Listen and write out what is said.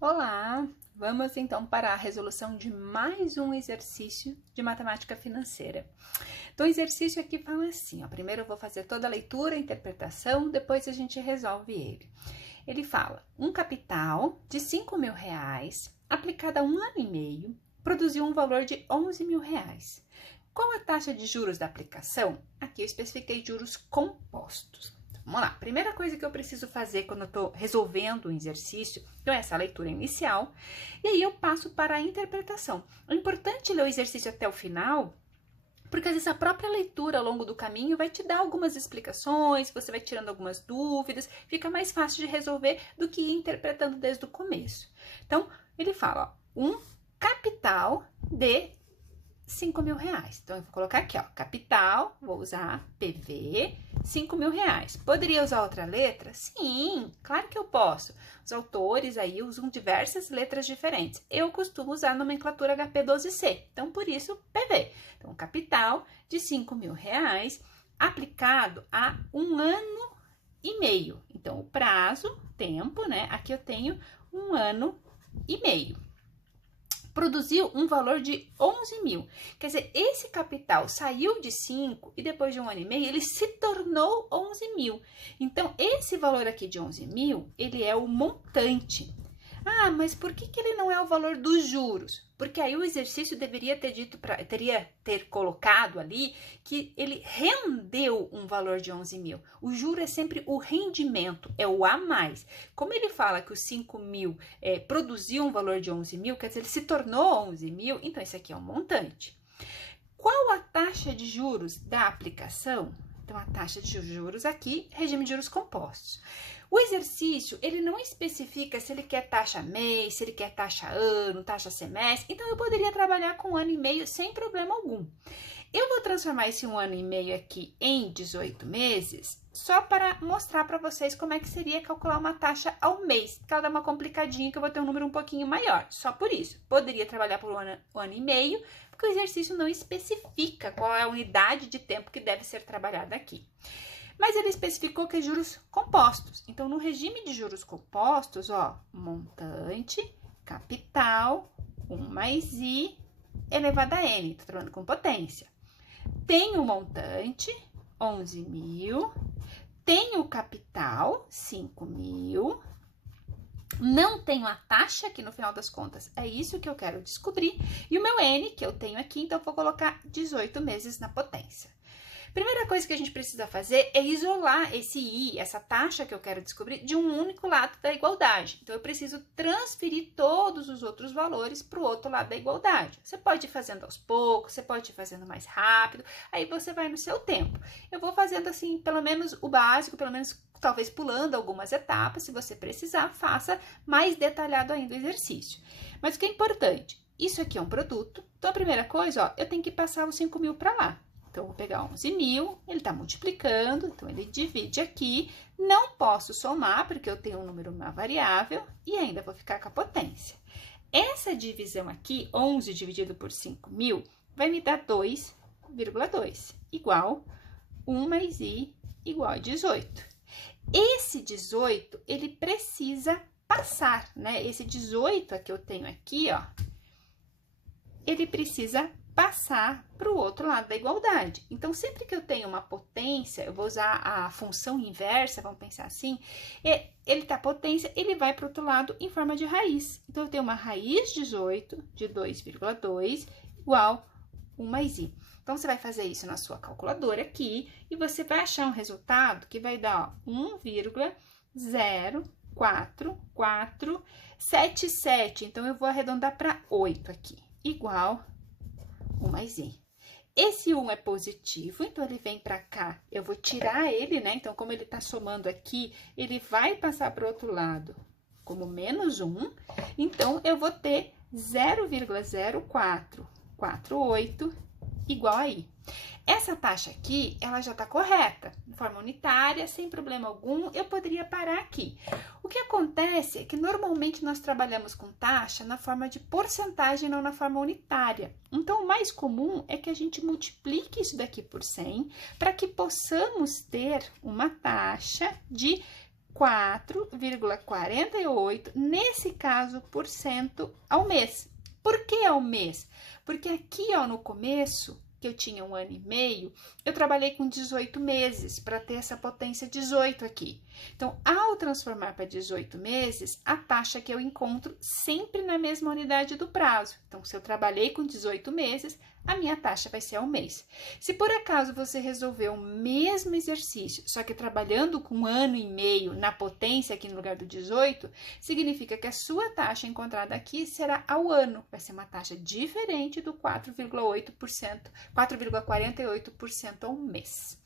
Olá! Vamos então para a resolução de mais um exercício de matemática financeira. Então, o exercício aqui fala assim, ó, primeiro eu vou fazer toda a leitura, a interpretação, depois a gente resolve ele. Ele fala, um capital de R$ 5.000 aplicado a 1 ano e meio produziu um valor de R$ 11.000. Qual a taxa de juros da aplicação? Aqui eu especifiquei juros compostos. Vamos lá, primeira coisa que eu preciso fazer quando eu estou resolvendo um exercício, então é essa leitura inicial, e aí eu passo para a interpretação. É importante ler o exercício até o final, porque às vezes a própria leitura ao longo do caminho vai te dar algumas explicações, você vai tirando algumas dúvidas, fica mais fácil de resolver do que ir interpretando desde o começo. Então, ele fala, ó, um capital de R$ 5.000. Então, eu vou colocar aqui, ó, capital, vou usar PV, R$ 5.000. Poderia usar outra letra? Sim, claro que eu posso. Os autores aí usam diversas letras diferentes. Eu costumo usar a nomenclatura HP12C, então por isso PV. Então, capital de R$ 5.000 aplicado a 1 ano e meio. Então, o prazo, tempo, né? Aqui eu tenho 1 ano e meio. Produziu um valor de 11.000. Quer dizer, esse capital saiu de 5 e depois de 1 ano e meio ele se tornou 11.000. Então, esse valor aqui de 11.000, ele é o montante. Ah, mas por que ele não é o valor dos juros? Porque aí o exercício teria ter colocado ali que ele rendeu um valor de 11.000. O juro é sempre o rendimento, é o a mais. Como ele fala que os 5.000 produziu um valor de 11.000, quer dizer, ele se tornou 11.000, então esse aqui é o montante. Qual a taxa de juros da aplicação? Então, a taxa de juros aqui, regime de juros compostos. O exercício, ele não especifica se ele quer taxa mês, se ele quer taxa ano, taxa semestre. Então, eu poderia trabalhar com 1 ano e meio sem problema algum. Eu vou transformar esse 1 ano e meio aqui em 18 meses, só para mostrar para vocês como é que seria calcular uma taxa ao mês, porque ela dá uma complicadinha que eu vou ter um número um pouquinho maior, só por isso. Poderia trabalhar por 1 ano e meio, porque o exercício não especifica qual é a unidade de tempo que deve ser trabalhada aqui. Mas ele especificou que é juros compostos. Então, no regime de juros compostos, ó, montante, capital, 1 mais I elevado a N, tô trabalhando com potência. Tem o montante, 11.000, tem o capital, 5.000, não tenho a taxa, que no final das contas é isso que eu quero descobrir, e o meu N, que eu tenho aqui, então eu vou colocar 18 meses na potência. Primeira coisa que a gente precisa fazer é isolar esse I, essa taxa que eu quero descobrir, de um único lado da igualdade. Então, eu preciso transferir todos os outros valores para o outro lado da igualdade. Você pode ir fazendo aos poucos, você pode ir fazendo mais rápido, aí você vai no seu tempo. Eu vou fazendo assim, pelo menos o básico, pelo menos talvez pulando algumas etapas, se você precisar, faça mais detalhado ainda o exercício. Mas o que é importante? Isso aqui é um produto, então a primeira coisa, ó, eu tenho que passar os 5.000 para lá. Então, eu vou pegar 11.000, ele está multiplicando, então ele divide aqui. Não posso somar, porque eu tenho um número, uma variável, e ainda vou ficar com a potência. Essa divisão aqui, 11 dividido por 5.000, vai me dar 2,2, igual 1 mais I igual a 18. Esse 18, ele precisa passar, né? Esse 18 que eu tenho aqui, ó, ele precisa passar para o outro lado da igualdade. Então, sempre que eu tenho uma potência, eu vou usar a função inversa, vamos pensar assim, ele tá potência, ele vai para o outro lado em forma de raiz. Então, eu tenho uma raiz 18 de 2,2 igual 1 mais I. Então, você vai fazer isso na sua calculadora aqui e você vai achar um resultado que vai dar 1,044477. Então, eu vou arredondar para 8 aqui, igual 1 mais I. Esse 1 é positivo, então ele vem para cá, eu vou tirar ele, né? Então, como ele tá somando aqui, ele vai passar para o outro lado como menos 1, então eu vou ter 0,0448 igual a I. Essa taxa aqui, ela já tá correta, de forma unitária, sem problema algum, eu poderia parar aqui. O que acontece é que normalmente nós trabalhamos com taxa na forma de porcentagem, não na forma unitária. Então, o mais comum é que a gente multiplique isso daqui por 100, para que possamos ter uma taxa de 4,48, nesse caso, por cento ao mês. Por que ao mês? Porque aqui, ó, no começo, que eu tinha 1 ano e meio, eu trabalhei com 18 meses para ter essa potência 18 aqui. Então, ao transformar para 18 meses, a taxa que eu encontro sempre na mesma unidade do prazo. Então, se eu trabalhei com 18 meses, a minha taxa vai ser ao mês. Se por acaso você resolveu o mesmo exercício, só que trabalhando com 1 ano e meio na potência aqui no lugar do 18, significa que a sua taxa encontrada aqui será ao ano. Vai ser uma taxa diferente do 4,48% ao mês.